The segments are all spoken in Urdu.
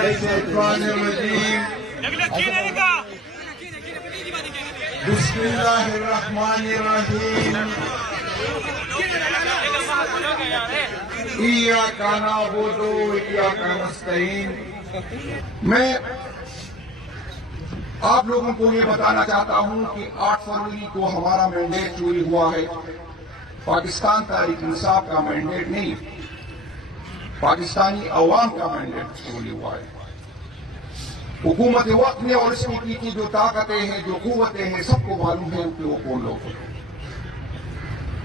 الشیطان الرجیم بسم اللہ الرحمن الرحیم ایاک نعبد و ایاک نستعین۔ میں آپ لوگوں کو یہ بتانا چاہتا ہوں کہ 8 فروری کو ہمارا مینڈیٹ چوری ہوا ہے۔ پاکستان تحریک انصاف کا مینڈیٹ نہیں، پاکستانی عوام کا مینڈیٹ چوری ہوا ہے۔ حکومت وقت نے اور اس میں کی جو طاقتیں ہیں، جو قوتیں ہیں، سب کو معلوم ہے کہ وہ کون لوگ ہیں۔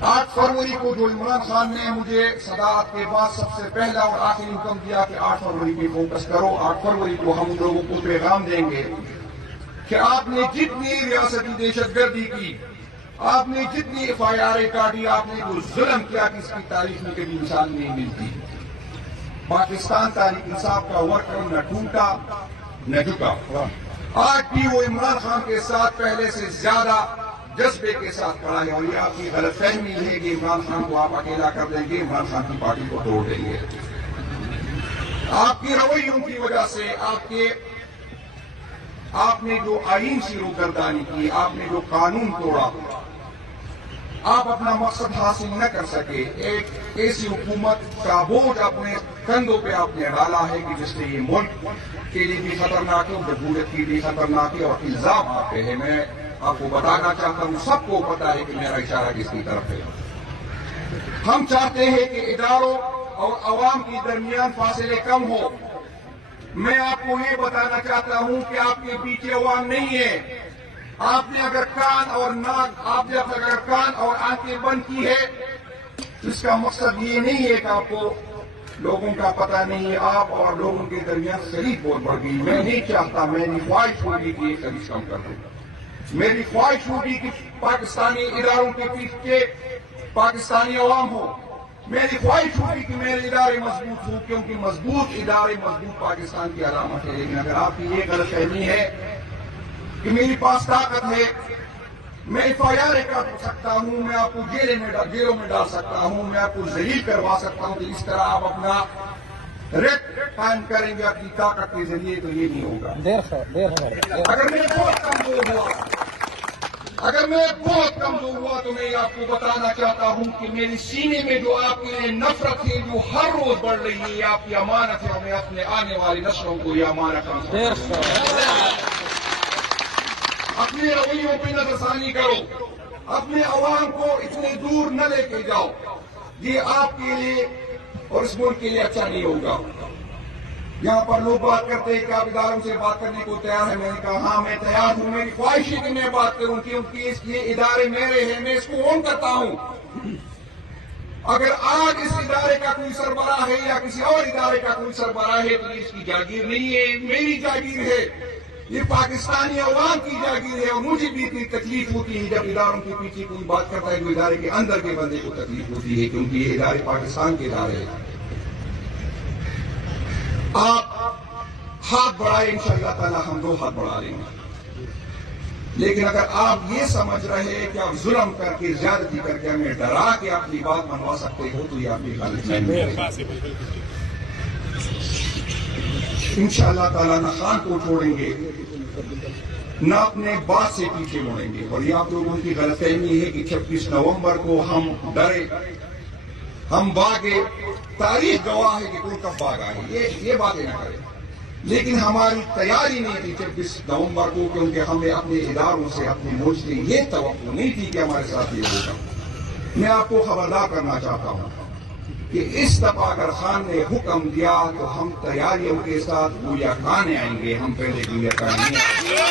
8 فروری کو جو عمران خان نے مجھے صدارت کے بعد سب سے پہلا اور آخری حکم دیا کہ 8 فروری پہ فوکس کرو، 8 فروری کو ہم لوگوں کو پیغام دیں گے کہ آپ نے جتنی ریاستی دہشت گردی کی، آپ نے جتنی FIR کاٹی، آپ نے جو ظلم کیا کہ اس کی تاریخ میں کبھی مثال نہیں ملتی۔ پاکستان تحریک انصاف کا ورکر نہ ٹوٹا نہ جھکا۔ آج بھی وہ عمران خان کے ساتھ پہلے سے زیادہ جذبے کے ساتھ کھڑا ہے، اور یہ آپ کی غلط فہمی ہے کہ عمران خان کو آپ اکیلا کر دیں گے، عمران خان کی پارٹی کو توڑ دیں گے۔ آپ کی رویوں کی وجہ سے، آپ نے جو آئین سے روگردانی کی، آپ نے جو قانون توڑا، آپ اپنا مقصد حاصل نہ کر سکے۔ ایک ایسی حکومت کا بوجھ اپنے کندھوں پہ آپ نے ڈالا ہے کہ جس سے یہ ملک کے لیے بھی خطرناک ہے، جمہوریت کے لیے خطرناک ہے، اور الزام آپ پہ ہے۔ میں آپ کو بتانا چاہتا ہوں، سب کو پتا ہے کہ میرا اشارہ کس کی طرف ہے۔ ہم چاہتے ہیں کہ اداروں اور عوام کے درمیان فاصلے کم ہو۔ میں آپ کو یہ بتانا چاہتا ہوں کہ آپ کے پیچھے عوام نہیں ہے۔ آپ نے اگر کان اور آنکھیں بند کی ہے تو اس کا مقصد یہ نہیں ہے کہ آپ کو لوگوں کا پتہ نہیں ہے۔ آپ اور لوگوں کے درمیان خرید بہت بڑھ گئی۔ میں نہیں چاہتا، میری خواہش ہوگی کہ یہ خرید کم کر دوں۔ میری خواہش ہوگی کہ پاکستانی اداروں کے پیچھے پاکستانی عوام ہو۔ میری خواہش ہوگی کہ میرے ادارے مضبوط ہوں، کیونکہ مضبوط ادارے مضبوط پاکستان کی علامت ہے۔ لیکن اگر آپ کی یہ غلط فہمی ہے کہ میرے پاس طاقت ہے، میں FIR کر سکتا ہوں، میں آپ کو جیلوں میں ڈال سکتا ہوں، میں آپ کو ذلیل کروا سکتا ہوں، تو اس طرح آپ اپنا ریٹ قائم کریں گے اپنی طاقت کے ذریعے، تو یہ نہیں ہوگا۔ اگر میں بہت کمزور ہوا تو میں آپ کو بتانا چاہتا ہوں کہ میرے سینے میں جو آپ کے لیے نفرت ہے، جو ہر روز بڑھ رہی ہے، یہ آپ کی امانت ہے، اور میں اپنے آنے والی نسلوں کو یہ امانت اپنے رویوں پہ نظر ثانی کرو، اپنے عوام کو اتنے دور نہ لے کے جاؤ، یہ آپ کے لیے اور اس ملک کے لیے اچھا نہیں ہوگا۔ یہاں پر لوگ بات کرتے ہیں کہ آپ اداروں سے بات کرنے کو تیار ہے۔ میں نے کہا ہاں میں تیار ہوں، میری خواہش ہے کہ میں بات کروں، کیونکہ یہ ادارے میرے ہیں، میں اس کو اون کرتا ہوں۔ اگر آج اس ادارے کا کوئی سربراہ ہے یا کسی اور ادارے کا کوئی سربراہ ہے تو یہ اس کی جاگیر نہیں ہے، میری جاگیر ہے، یہ پاکستانی عوام کی جاگیر ہے۔ اور مجھے بھی اتنی تکلیف ہوتی ہے جب اداروں کے پیچھے کوئی بات کرتا ہے، جو ادارے کے اندر کے بندے کو تکلیف ہوتی ہے، کیونکہ یہ ادارے پاکستان کے ادارے ہیں۔ آپ ہاتھ بڑھائیں، انشاءاللہ تعالی ہم 2 ہاتھ بڑھا لیں گے۔ لیکن اگر آپ یہ سمجھ رہے ہیں کہ آپ ظلم کر کے، زیادتی کر کے، ہمیں ڈرا کے اپنی بات منوا سکتے ہو، تو یہ آپ کی غلط فہمی ہے۔ انشاءاللہ تعالی نہ خان کو چھوڑیں گے، نہ اپنے بات سے پیچھے مڑیں گے۔ اور یہ آپ لوگوں کی غلط فہمی ہے کہ 26 نومبر کو ہم ڈرے، ہم بھاگے۔ تاریخ گواہ ہے کہ کون کب بھاگا ہے، یہ باتیں نہ کریں۔ لیکن ہماری تیاری نہیں تھی 26 نومبر کو، کیونکہ ہمیں اپنے اداروں سے، اپنے ملک سے یہ توقع نہیں تھی کہ ہمارے ساتھ یہ ہوگا۔ میں آپ کو خبردار کرنا چاہتا ہوں کہ اس دفعہ اگر خان نے حکم دیا تو ہم تیاریوں کے ساتھ گویا کھانے آئیں گے، ہم پہلے گویا کھانے آئیں گے۔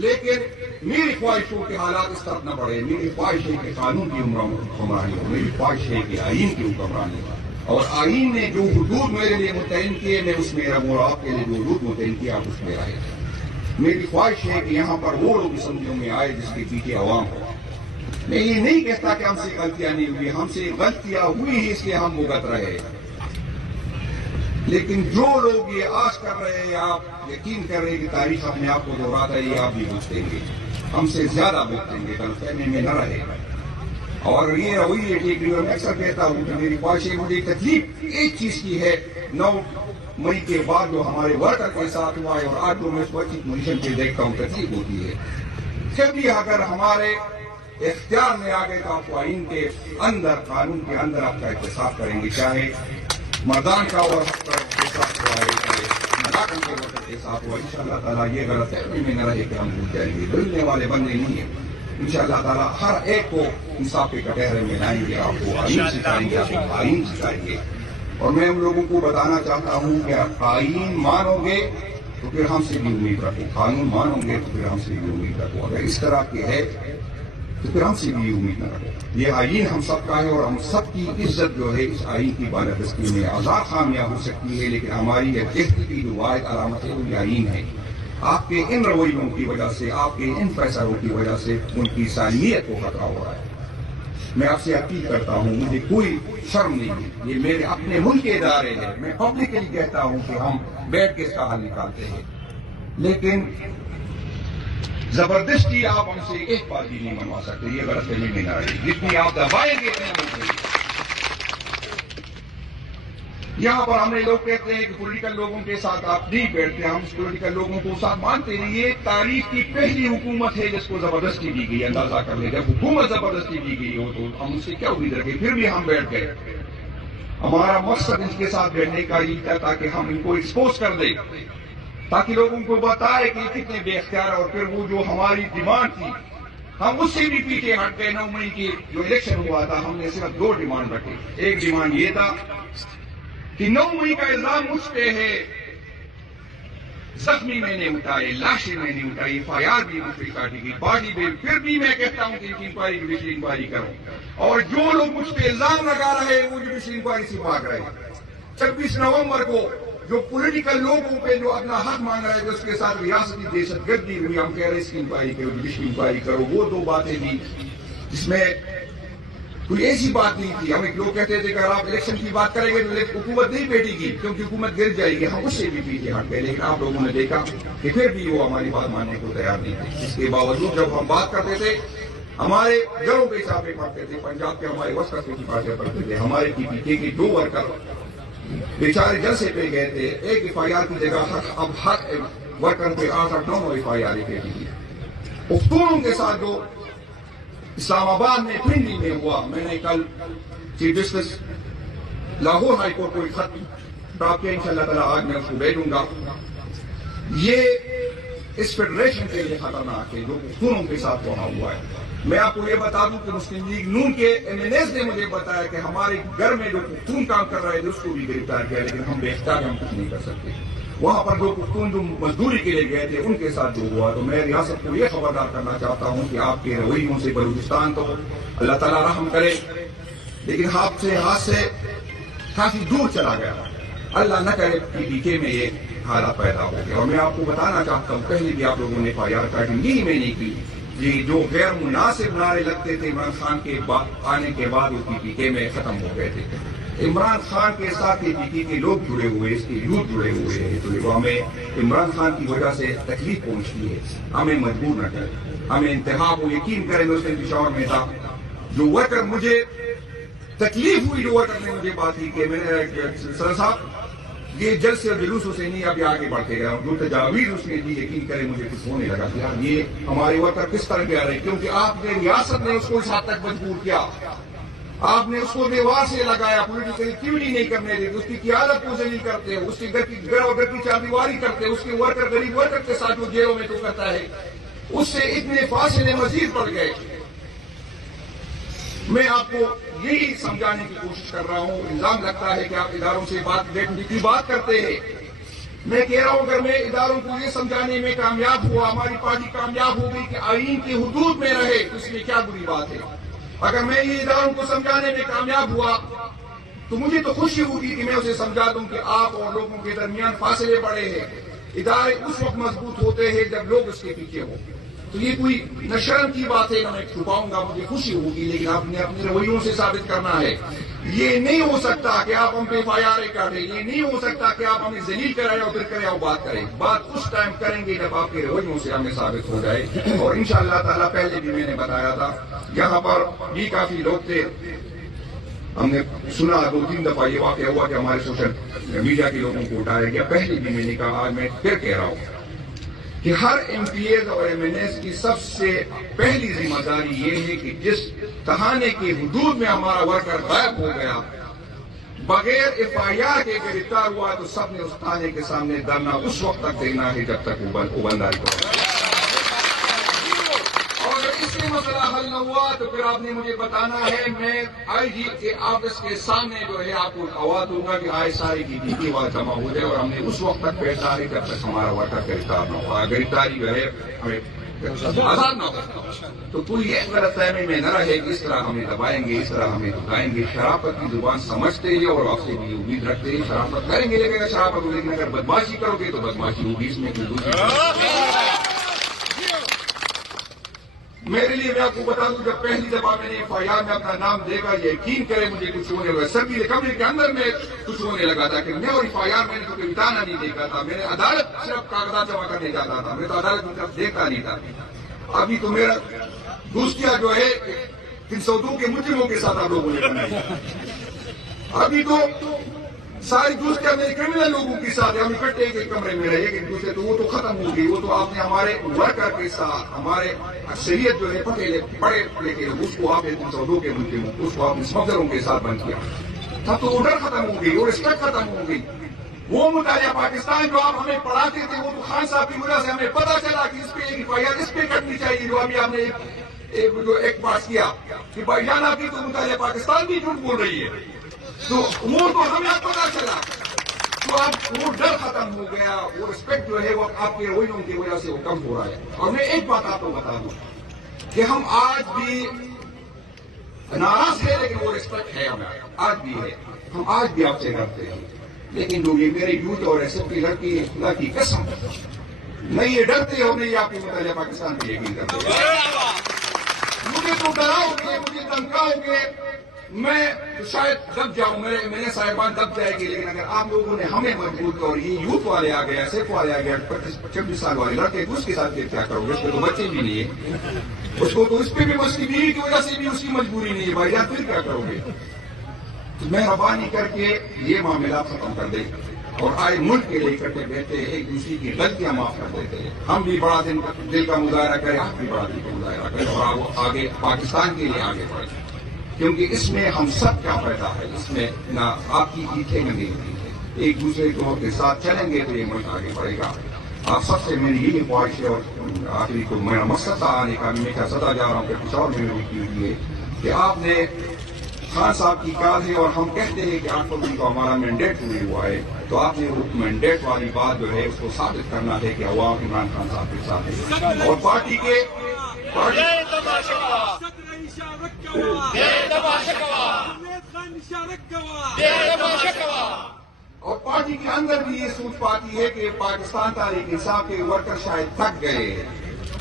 لیکن میری خواہش ہو کہ حالات اس طرف نہ بڑھے۔ میری خواہش ہے کہ قانون کی حکمرانی ہو، میری خواہش ہے کہ آئین کی حکمرانی ہو، اور آئین نے جو حدود میرے لیے متعین کیے، میں اس میں رہوں، اور آپ کے لیے جو حدود متعین کیا آپ اس میں رہے۔ میری خواہش ہے کہ یہاں پر وہ لوگ اسمبلیوں میں آئے جس کے پیچھے عوام ہو۔ میں یہ نہیں کہتا کہ ہم سے غلطیاں نہیں ہوئی، ہم سے غلطیاں ہوئی ہیں، اس لیے ہم بھگت رہے۔ لیکن جو لوگ یہ آس کر رہے ہیں، آپ یقین کر رہے ہیں کہ تاریخ اپنے آپ کو دہراتا ہے، یہ آپ بھی بوجھتے گے، ہم سے زیادہ بوجھتے گے، غلط فہمی میں نہ رہے۔ اور یہ رویے ٹھیک نہیں. میں اکثر کہتا ہوں کہ میری خواہش مجھے تکلیف ایک چیز کی ہے, 9 مئی کے بعد جو ہمارے ورکر کے ساتھ ہوا ہے, اور آج جو میں اس کو اچھی پوزیشن پہ دیکھتا ہوں تکلیف ہوتی ہے. پھر بھی اگر ہمارے اختیار میں آ گئے تو آپ کو آئین کے اندر, قانون کے اندر آپ کا احتساب کریں گے, چاہے مردان کا اور احتساب ہوا ہے, چاہے ملاقن کے وقت احتساب ہوا. ان شاء اللہ تعالیٰ یہ غلط فہمی میں نہ رہے کہ ہم بھول جائیں گے. بھولنے والے بندے نہیں ہیں. ان شاء اللہ تعالیٰ ہر ایک کو انصاف کے کٹہرے میں لائیں گے, آپ کو آئین سکھائیں گے, آپ کو آئین سکھائیں گے. اور میں ان لوگوں کو بتانا چاہتا ہوں کہ آئین مانو گے تو پھر ہم سے بھی امید رکھو, قانون مانو گے تو پھر ہم سے بھی امید رکھو. اگر اس طرح کے ہے تو پھر ہم سے بھی امید نہ رکھو. یہ آئین ہم سب کا ہے, اور ہم سب کی عزت جو ہے اس آئین کی بالادستی میں آزاد خامیاں ہو سکتی ہے, لیکن ہماری یہ عزت کی جو واحد علامت ہے وہ یہ آئین ہے. آپ کے ان رویوں کی وجہ سے, آپ کے ان فیصلوں کی وجہ سے ان کی سالمیت کو خطرہ ہو رہا ہے. میں آپ سے اپیل کرتا ہوں, مجھے کوئی شرم نہیں ہے, یہ میرے اپنے ملک کے ادارے ہیں, میں پبلکلی کہتا ہوں کہ ہم بیٹھ کے اس کا حل نکالتے ہیں, لیکن زبردستی آپ ہم سے ایک بات بھی نہیں منوا سکتے. یہ غلط فہمی میں نہ رہے, جتنی آپ دبائیں گے اتنے ملک. یہاں پر ہم نے لوگ کہتے ہیں کہ پولیٹیکل لوگوں کے ساتھ آپ نہیں بیٹھتے, ہم اس پولیٹیکل لوگوں کو ساتھ مانتے نہیں. یہ تاریخ کی پہلی حکومت ہے جس کو زبردستی دی گئی. اندازہ کر لیں, جب حکومت زبردستی دی گئی ہو تو ہم اس سے کیا امید رکھیں. پھر بھی ہم بیٹھ گئے. ہمارا مقصد ان کے ساتھ بیٹھنے کا یہ تھا تاکہ ہم ان کو ایکسپوز کر دیں, تاکہ لوگوں کو بتائے کہ کتنے بے اختیار. اور پھر وہ جو ہماری ڈیمانڈ تھی ہم اس سے بھی پیچھے ہٹ گئے. 9 مئی کی جو الیکشن ہوا تھا ہم نے صرف 2 ڈیمانڈ رکھے. ایک ڈیمانڈ یہ تھا کہ 9 مئی کا الزام مجھ پہ ہے, زخمی میں نے اٹھائے, لاشیں میں نے اٹھائی, FIR بھی مجھ پہ کاٹی گئی, باڈی بھی. پھر بھی میں کہتا ہوں کہ انکوائری جوڈیشل انکوائری کرو. اور جو لوگ مجھ پہ الزام لگا رہے ہیں وہ جوڈیشل انکوائری سے بھاگ رہے ہیں. 26 نومبر کو جو پولیٹیکل لوگوں پہ جو اپنا حق مانگ رہے تھے اس کے ساتھ ریاستی دہشت گردی ہوئی. ہم کہہ رہے ہیں اس کی انکوائری کرو, جوڈیشل انکوائری کرو. وہ 2 باتیں تھیں جس میں کوئی ایسی بات نہیں تھی. ہمیں لوگ کہتے تھے کہ اگر آپ الیکشن کی بات کریں گے تو حکومت نہیں بیٹھے گی کیونکہ حکومت گر جائے گی. ہم اس سے بھی پیچھے ہٹ گئے, لیکن آپ لوگوں نے دیکھا کہ پھر بھی وہ ہماری بات ماننے کو تیار نہیں تھے. اس کے باوجود جب ہم بات کرتے تھے ہمارے گھروں کے حساب سے پڑھتے تھے. پنجاب کے ہمارے وسط کی باتیں پڑھتے تھے. ہمارے PPK کے 2 ورکر بیچارے جلسے پہ گئے تھے. ایک FIR کی جگہ اب ہر ورکر پہ 8-9 FIR کی تھی. پختونوں کے ساتھ جو اسلام آباد میں پنڈی میں ہوا, میں نے کل chief justice Lahore high court کو ایک خط ڈراپ کیا. انشاءاللہ تعالیٰ آج میں اس کو بھیجوں گا. یہ اس فیڈریشن کے لیے خطرناک ہے جو پختونوں کے ساتھ وہاں ہوا ہے. میں آپ کو یہ بتا دوں کہ مسلم لیگ نون کے MNAs نے مجھے بتایا کہ ہمارے گھر میں جو پختون کام کر رہے تھے اس کو بھی گرفتار کیا, لیکن ہم بے اختیار ہم کچھ نہیں کر سکتے. وہاں پر جو پختون جو مزدوری کے لیے گئے تھے ان کے ساتھ جو ہوا, تو میں ریاست کو یہ خبردار کرنا چاہتا ہوں کہ آپ کے رویوں سے بلوچستان تو اللہ تعالیٰ رحم کرے, لیکن ہاتھ سے کافی دور چلا گیا. اللہ نہ کرے PPK میں یہ حالات پیدا ہو گئے. اور میں آپ کو بتانا چاہتا ہوں, پہلے بھی آپ لوگوں نے FIR کاٹی, یہی میں نے کی. یہ جو غیر مناسب نعرے لگتے تھے عمران خان کے آنے کے بعد وہ PPK میں ختم ہو گئے تھے. عمران خان کے ساتھ PPK کے لوگ جڑے ہوئے, اس کے یوتھ جڑے ہوئے ہیں, تو ہمیں عمران خان کی وجہ سے تکلیف پہنچتی ہے. ہمیں مجبور نہ کریں, ہمیں انتہا کو یقین کریں. دوستوں پشاور میں تھا جو ورکر, مجھے تکلیف ہوئی جو ورکر نے مجھے بات کی کہ میں نے سر صاحب یہ جلسے اور جلوسوں سے نہیں ابھی آگے بڑھتے گئے. جو تجاویز اس نے دی یقین کریں مجھے کچھ ہونے لگا کہ یار یہ ہمارے ورکر کس طرح کے آ رہے ہیں, کیونکہ آپ نے ریاست نے اس کو اس حد تک مجبور کیا. آپ نے اس کو دیوار سے لگایا, پولیٹیکل ایکٹیویٹی نہیں کرنے دیتے, اس کی قیادت کو ذلیل کرتے, اس کے گھر کی چاردیواری کرتے, اس کے ورکر غریب ورکر کے ساتھ جو جیلوں میں تو کرتا ہے, اس سے اتنے فاصلے مزید پڑ گئے. میں آپ کو یہی سمجھانے کی کوشش کر رہا ہوں. الزام لگتا ہے کہ آپ اداروں سے بات کرتے ہیں. میں کہہ رہا ہوں اگر میں اداروں کو یہ سمجھانے میں کامیاب ہوا, ہماری پارٹی کامیاب ہو گئی کہ آئین کی حدود میں رہے, تو اس میں کیا بری بات ہے. اگر میں یہ اداروں کو سمجھانے میں کامیاب ہوا تو مجھے تو خوشی ہوگی کہ میں اسے سمجھا دوں کہ آپ اور لوگوں کے درمیان فاصلے بڑے ہیں. ادارے اس وقت مضبوط ہوتے ہیں جب لوگ اس کے پیچھے ہوں. تو یہ کوئی نہ شرم کی بات ہے نہ میں چھپاؤں گا, مجھے خوشی ہوگی, لیکن آپ نے اپنے رویوں سے ثابت کرنا ہے. یہ نہیں ہو سکتا کہ آپ ہم پہ ایف آئی آر کاٹیں، یہ نہیں ہو سکتا کہ آپ ہمیں ذلیل کرائیں اور پھر کریں اور بات کریں. بات اس ٹائم کریں گے جب آپ کے رویوں سے ہمیں ثابت ہو جائے. اور انشاءاللہ تعالیٰ پہلے بھی میں نے بتایا تھا، یہاں پر بھی کافی لوگ تھے، ہم نے سنا 2-3 دفعہ یہ واقعہ ہوا کہ ہمارے سوشل میڈیا کے لوگوں کو اٹھایا گیا. پہلے بھی میں نے کہا، آج میں پھر کہہ رہا ہوں کہ ہر ایم پی ایز اور ایم این ایز کی سب سے پہلی ذمہ داری یہ ہے کہ جس تھانے کی حدود میں ہمارا ورکر غائب ہو گیا، بغیر ایف آئی آر کے گرفتار ہوا، تو سب نے اس تھانے کے سامنے دھرنا اس وقت تک دینا ہے جب تک وہ بندہ اور اس میں مسئلہ حل نہ ہوا تو پھر آپ نے مجھے بتانا ہے. میں آئی جی کے آفس کے سامنے جو ہے آپ کو آواز دوں گا کہ آئے سارے کی ڈیٹی وہاں جمع ہو جائے، اور ہم نے اس وقت تک بیٹھنا ہے جب تک ہمارا ورکر گرفتار نہ ہوا. گرفتاری جو ہے ہمیں آزاد نہ ہو، تو کوئی ایک غلط فہمی میں نہ رہے کہ اس طرح ہمیں دبائیں گے، اس طرح ہمیں دکھائیں گے. شرافت کی زبان سمجھتے ہیں اور آپ سے بھی امید رکھتے ہیں شرافت کریں گے، لیکن شرافت ہوگی، لیکن اگر بدماشی کرو گے تو بدماشی ہوگی. اس میں کوئی دوسری میرے لیے میں آپ کو بتا دوں، جب پہلی دفعہ میں نے ایف آئی آر میں اپنا نام دیکھا، یقین کرے مجھے کچھ ہونے لگا. سردی کمرے کے اندر میں کچھ ہونے لگا تھا کہ میں اور ایف آئی آر میں نے تو کوئی بتانا نہیں دیکھا تھا. میں نے عدالت صرف کاغذات جمع کرنے جاتا تھا، میں تو عدالت کی طرف دیکھتا نہیں تھا. ابھی تو میرا دوستیاں جو ہے 302 کے مجرموں کے ساتھ آپ لوگوں نے بنائی. ابھی تو ساری دوستیاں میرے کرمنل لوگوں کے ساتھ ہم اکٹھے ایک کمرے میں رہے ایک دوسرے، تو وہ تو ختم ہو گئی. وہ تو آپ نے ہمارے ورکر کے ساتھ، ہمارے اکثریت جو ہے پڑھے لکھے اس کو آپ 302 کے مجرموں، اس کو آپ نے اسمگلروں کے ساتھ بند کیا. تب تو آرڈر ختم ہو گئی اور اسٹرک ختم ہو گئی. وہ مطالعہ پاکستان جو آپ ہمیں پڑھاتے تھے، وہ تو خان صاحب کی وجہ سے ہمیں پتا چلا کہ اس پہ ایک ایف آئی آر اس پہ کرنی چاہیے. جو ابھی آپ نے ایک پاس کیا کہ بھائی جان آپ کی تو مطالعہ پاکستان بھی جھوٹ بول رہی ہے، تو وہ تو ہمیں پتا چلا. تو اب وہ ڈر ختم ہو گیا، وہ رسپیکٹ جو ہے وہ آپ کے رویوں کی وجہ سے وہ کم ہو رہا ہے. اور میں ایک بات آپ کو بتا دوں کہ ہم آج بھی ناراض ہیں، لیکن وہ رسپیکٹ ہے ہمیں آج بھی ہے. ہم آج بھی آپ سے ڈرتے ہیں، لیکن جو یہ میرے یوتھ اور ایسے کی لڑکی ہے، خدا کی قسم نہیں یہ ڈرتے ہو، نہیں آپ کی مطالعہ پاکستان کی یقین کرتے. مجھے تو ڈراؤ گے، مجھے دھمکاؤ گے، میں شاید دب جاؤں، میرے صاحبان دب جائے گی. لیکن اگر آپ لوگوں نے ہمیں مجبور کیا، اور یہ یوتھ والے آ گئے، سیف والے آ گئے، 25-26 سال والے لڑکے، اس کے ساتھ کیا کرو گے؟ اس پہ تو بچے بھی نہیں ہے، اس کو تو اس پہ بھی اس کی بیوی کی وجہ سے بھی اس کی مجبوری نہیں ہے. بھائی جان پھر کیا کرو گے؟ مہربانی کر کے یہ معاملات ختم کر دیں اور آئے ملک کے لیے اکٹھے بیٹھے ایک دوسرے کی غلطیاں معاف کر دیتے ہیں. ہم بھی بڑا دل کا مظاہرہ کریں، آپ بھی بڑا دل کا مظاہرہ کریں، اور آگے پاکستان کے لیے آگے بڑھیں، کیونکہ اس میں ہم سب کا فائدہ ہے. اس میں نہ آپ کی ایٹھیں نہ میری ہے، ایک دوسرے کے ساتھ چلیں گے تو یہ ملک آگے بڑھے گا. آپ سب سے میری یہی خواہش ہے، اور آخری کو میرا مقصد تھا آنے کا، میں کیا سدا جا رہا ہوں کہ کچھ اور میں نے کی ہوئی ہے کہ آپ نے خان صاحب کی کال ہے، اور ہم کہتے ہیں کہ 8 فروری کو ہمارا مینڈیٹ ہوئی ہوا ہے، تو آپ نے وہ مینڈیٹ والی بات جو ہے اس کو ثابت کرنا ہے کہ عوام عمران خان صاحب کے ساتھ ہے. اور پارٹی کے اور پارٹی کے اندر بھی یہ سوچ پاتی ہے کہ پاکستان تحریک انصاف کے ورکر شاید تھک گئے ہیں.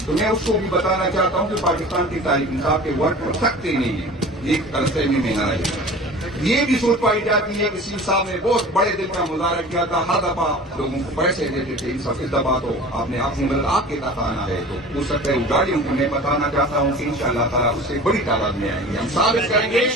تو میں اس کو بھی بتانا چاہتا ہوں کہ پاکستان کی تحریک انصاف کے ورکر تھکتے نہیں ہیں، ایک غلطفہمی میں نہ رہے. یہ بھی سوچ پائی جاتی ہے کہ سی صاحب نے بہت بڑے دل کا مظاہرہ کیا تھا، ہر دفعہ لوگوں کو پیسے دیتے تھے. اس دفعہ تو آپ نے اپنی مدد آپ کے تحت آنا ہے، تو ہو سکتا ہے وہ گاڑیوں کو میں بتانا چاہتا ہوں کہ انشاءاللہ تعالیٰ اس سے بڑی تعداد میں آئیں گے. ہم ثابت کریں گے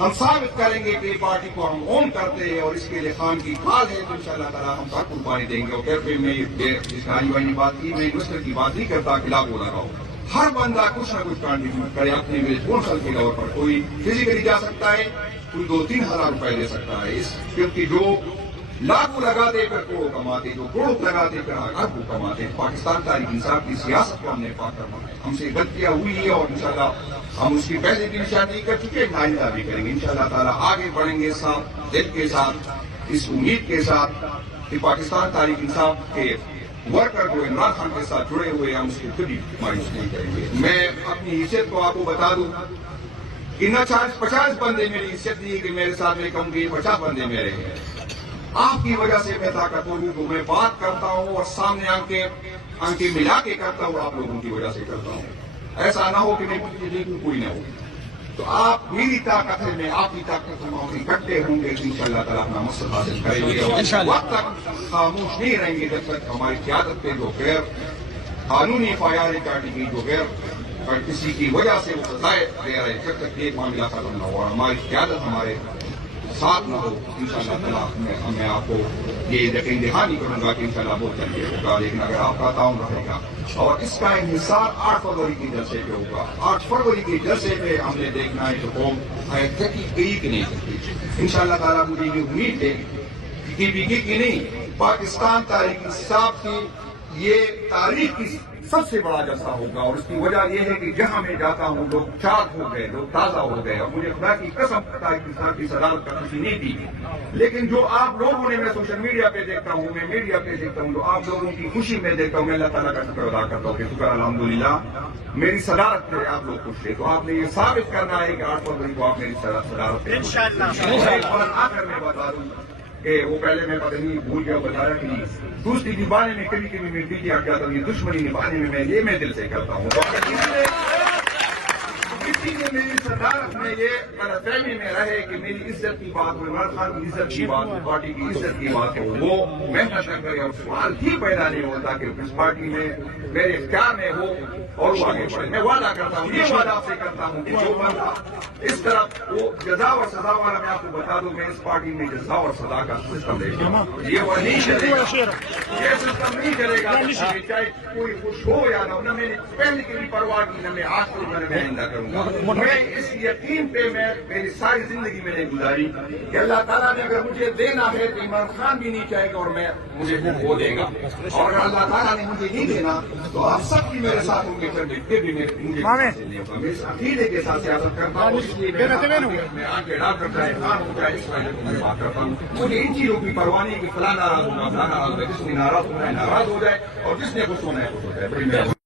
ہم ثابت کریں گے کہ پارٹی کو ہم اون کرتے ہیں، اور اس کے لیے خان کی کال ہے تو انشاءاللہ تعالیٰ ہم کا قربانی دیں گے. اور پھر میں جس آئی وائی بات کی، میں مسئلے کی بات نہیں کرتا کہ لاگو لگاؤ. ہر بندہ کچھ نہ کچھ کانٹریبیوٹ کرے اپنے ریسپونسل کے طور پر. کوئی فزیکلی جا سکتا ہے، کوئی 2-3 ہزار روپے دے سکتا ہے. کیونکہ جو لاکھوں لگاتے پھر کروڑوں کماتے، جو کروڑوں لگاتے پھر اربوں کماتے. پاکستان تحریک انصاف کی سیاست کو ہم نے پاک کرنا ہے. ہم سے غلطیاں ہوئی ہے، اور انشاءاللہ ہم اس کی پہلے بھی نشاندہی کر چکے ہیں، آئندہ بھی کریں گے. انشاءاللہ تعالیٰ آگے بڑھیں گے صاحب دل کے ساتھ، اس امید کے ساتھ کہ پاکستان تحریک انصاف کے ورکر جو عمران خان کے ساتھ جڑے ہوئے ہیں، ہم اس کو کبھی مایوس نہیں کریں گے. میں اپنی حیثیت کو آپ کو بتا دوں کہ نہ 50 بندے میری حیثیت دی کہ میرے ساتھ میں کہوں گی 50 بندے میرے ہیں. آپ کی وجہ سے میں طاقتور ہوں، تو میں بات کرتا ہوں اور سامنے آنکھیں ملا کے کرتا ہوں، آپ لوگوں کی وجہ سے کرتا ہوں. ایسا نہ ہو کہ میں کوئی نہ ہو. تو آپ میری طاقت ہے، میں آپ کی طاقت ہم اکٹھے ہوں گے ان شاء اللہ تعالیٰ اپنا مقصد حاصل کریں گے، اور وقت تک خاموش نہیں رہیں گے جب تک ہماری قیادت پہ جو غیر قانونی فائرنگ کاٹی گئی، جو غیر کسی کی وجہ سے وہ سزائیں دے رہے ہیں، جب تک یہ معاملہ ختم نہ ہو اور ہماری قیادت ہمارے ساتھ نہ ہو ان شاء اللہ تعالیٰ میں آپ کو یہ یقین دہانی کروں گا کہ ان شاء اللہ بہت جلدی ہوگا، لیکن اگر آپ کا تعاون رہے گا اور اس کا انحصار 8 فروری کی جلسے پہ ہوگا۔ 8 فروری کے جلسے پہ ہم نے دیکھنا ہے کہ قوم کی گئی کہ نہیں کرتی۔ ان شاء اللہ تعالیٰ مجھے یہ امید ہے کہ بگی کی نہیں، پاکستان تاریخ انصاف کی یہ تاریخ کی سب سے بڑا جلسہ ہوگا، اور اس کی وجہ یہ ہے کہ جہاں میں جاتا ہوں لوگ چاک ہو گئے، لوگ تازہ ہو گئے، اور مجھے خدا کی قسم تاریخ انصاف کی صدارت کا خوشی نہیں دی، لیکن جو آپ لوگوں نے، میں سوشل میڈیا پہ دیکھتا ہوں، میں میڈیا پہ دیکھتا ہوں، جو آپ لوگوں کی خوشی میں دیکھتا ہوں، میں اللہ تعالیٰ کا شکر ادا کرتا ہوں کہ شکر الحمدللہ میری صدارت پہ آپ لوگ خوش تھے، تو آپ نے یہ ثابت کرنا ہے کہ 8 فروری کو آپ میری صدارت پہ اور آخر میں بتا دوں کہ وہ پہلے میں پتہ نہیں بھول گیا بتایا کہ دوسری نبھانے میں کبھی کبھی میں پیٹی آ جاتا ہوں، یہ دشمنی نبھانے میں میں دل سے کرتا ہوں، کسی نے میری صدارت میں یہ غلط فہمی میں رہے کہ میری عزت کی بات ہو، عمران خان کی عزت کی بات ہو، پارٹی کی عزت کی بات ہو، وہ محنت نہ کرے اور سوال ہی پیدا نہیں ہوتا کہ اس پارٹی میں میرے اختیار میں ہو اور وہ آگے بڑھے۔ میں وعدہ کرتا ہوں، یہ وعدہ آپ سے کرتا ہوں کہ جو بندہ اس طرح وہ جزا اور سزا والا، میں آپ کو بتا دوں میں اس پارٹی میں جزا اور سزا کا سسٹم لے گا، یہ وہ نہیں چلے گا، یہ سسٹم نہیں چلے گا، چاہے کوئی خوش ہو یا نہ ہو، نہ میں نے پہلے کی بھی پرواہ کی، نہ میں آج کو میں آئندہ کروں گا۔ میں اس یقین پہ میں میری ساری زندگی میں نے گزاری کہ اللہ تعالیٰ نے اگر مجھے دینا ہے تو عمران خان بھی نہیں چاہے گا اور مجھے وہ دے گا، اور اگر اللہ تعالیٰ نے مجھے نہیں دینا تو آپ سب بھی میرے ساتھ ہوں گے، پھر بھی مجھے میں اس عقیدے کے ساتھ سیاست کرتا ہوں، اس لیے میں آگے ڈاکٹر چاہے خان ہو چاہے اس وجہ سے بات کرتا ہوں، مجھے ان چیزوں کی پرواہ نہیں کہ فلاں ناراض ہوگا، فلاں ناراض ہوگا، جس نے ناراض ہونا ہے ناراض ہو جائے اور جس نے خوش ہونا ہے خوش ہو جائے۔